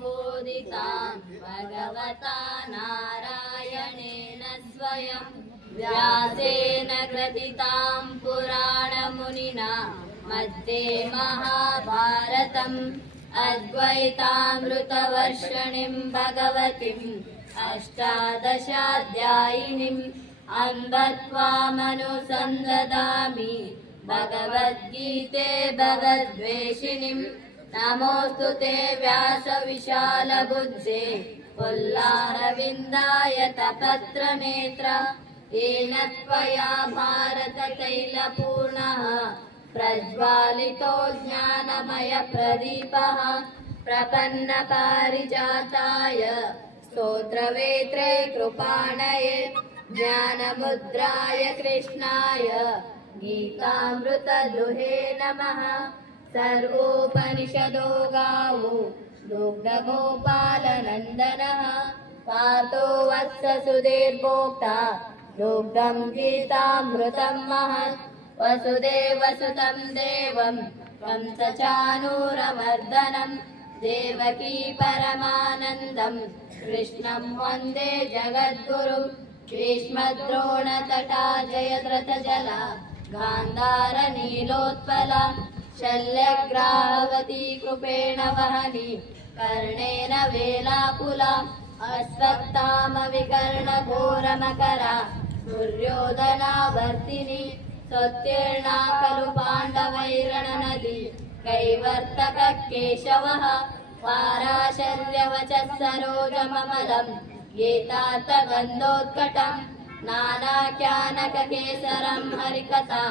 बोधितां भगवता नारायणेन स्वयं व्यासेन ग्रथितां पुराणमुनिना मध्ये महाभारतम् अद्वैतामृतवर्षिणीं भगवतीम् अष्टादशाध्यायिनीम् अम्ब त्वामनुसन्ददामि भगवद्गीते भगवद्वेषिणीम् नमोऽस्तु ते व्यासविशालबुद्धे पुल्लारविन्दाय तपत्रनेत्र येन त्वया भारततैलपूर्णः प्रज्वालितो ज्ञानमयप्रदीपः प्रपन्नपारिजाताय स्तोत्रवेत्रे कृपाणये ज्ञानमुद्राय कृष्णाय गीतामृतदुहे नमः। सर्वोपनिषदो गावो दुग्धगोपालनन्दनः पार्थो वत्ससुधीर्भोक्ता दुग्धं गीतामृतं महत् वसुदेवसुतं देवं कंसचाणूरमर्दनं देवकी परमानन्दं कृष्णं वन्दे जगद्गुरुं भीष्मद्रोणतटा जयद्रथजला गान्धारनीलोत्पला शल्यग्राहवती कृपेण वहनी कर्णेन वेलाकुला अश्वत्थामविकर्णघोरमकरा दुर्योधनावर्तिनी सोत्तीर्णा खलु पाण्डवैरणनदी कैवर्तक केशवः पाराशर्यवचः सरोजममलं गीतार्थगन्धोत्कटं नानाख्यानककेसरं हरिकथा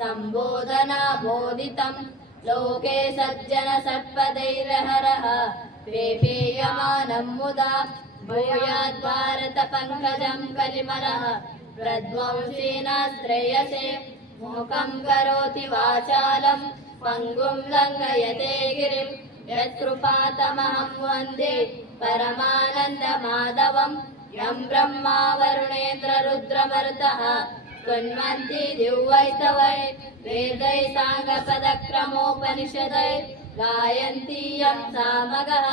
सम्बोधना बोधितं लोके सज्जन षट्पदैर्हरः पेपेयमानं मुदा भूयाद् भारत पंकजं कलिमलः प्रध्वंसेन श्रेयसे मुखं करोति वाचालं पंगुं लङ्घयते गिरिं यत्कृपातमहं वन्दे परमानन्दमाधवं यं ब्रह्मा वरुणेन्द्र रुद्रमरुतः कुर्वन्ति दिव्यैस्तवै वेदैः साङ्गपदक्रमोपनिषदै गायन्ति यं सामगः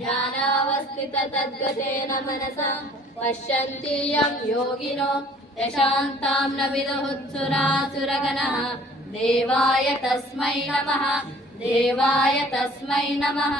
ध्यानावस्थिततद्गतेन मनसा पश्यन्ति यं योगिनो यशान्तां न विदुःसुरासुरगणः देवाय तस्मै नमः।